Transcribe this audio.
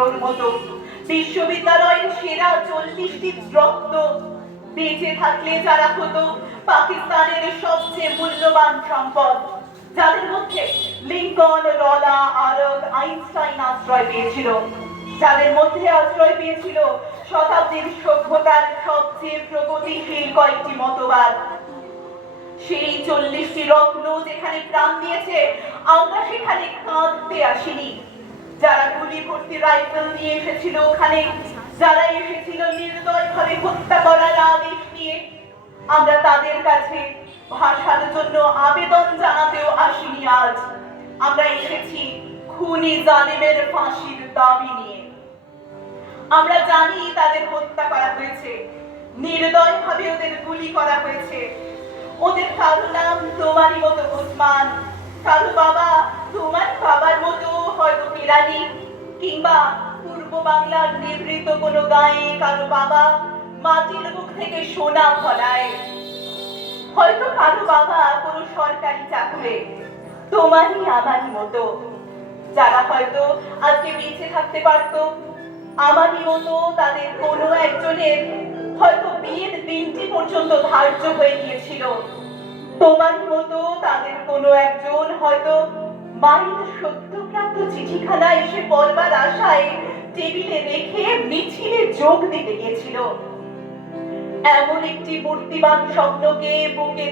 ইসরোর মতো বিশ্ববিদ্যালয়ের সেরা 40টি রত্ন বেঁচে থাকলে যারা হতো পাকিস্তানের সবচেয়ে মূল্যবান সম্পদ, যাদের মধ্যে লিঙ্কন, রলা, আরব, আইনস্টাইন আশ্রয় পেয়েছিল, যাদের মধ্যে আশ্রয় পেয়েছিল শতাব্দীর সভ্যতার সবচেয়ে প্রগতিশীল কয়েকটি মতবাদ। সেই 40টি রত্ন যেখানে প্রাণ দিয়েছে, আমরা সেখানে কাঁদতে আসিনি। যারা গুলি ভর্তি রাইফেল নিয়ে এসেছিল ওখানে, যারা এসেছিল নির্দয়ভাবে হত্যা করার আদেশ নিয়ে, আমরা তাদের কাছে ভাষার জন্য আবেদন জানাতেও আসিনি আজ। আমরা এসেছি খুনি জালিমের ফাঁসির দাবি নিয়ে। আমরা জানি তাদের হত্যা করা হয়েছে, নির্দয়ভাবে ওদের গুলি করা হয়েছে। ওদের কারো নাম তোমারই মতো ওসমান, কারো বাবা তোমার বাবার মতো হয়তো ইরানি, কিংবা পূর্ব বাংলার নিভৃত কোনো গায়ে কারো বাবা মাটির মুখ থেকে সোনা ফলায়, হয়তো কারো বাবা কোনো সরকারি চাকুরে, তোমারই আমারই মতো, যারা হয়তো আজকে বেঁচে থাকতে পারতো। আমারই মতো তাদের কোনো একজনের হয়তো বিয়ের দিনটি পর্যন্ত ধার্য হয়ে গিয়েছিল। তোমার মতো তাদের কোনো একজন হয়তো মায়ের সদ্যপ্রাপ্ত চিঠিখানা এসে পড়বার আশায় টেবিলে রেখে মিছিলে যোগ দিতে গিয়েছিল। এমন একটি মূর্তিবান স্বপ্নকে বুকে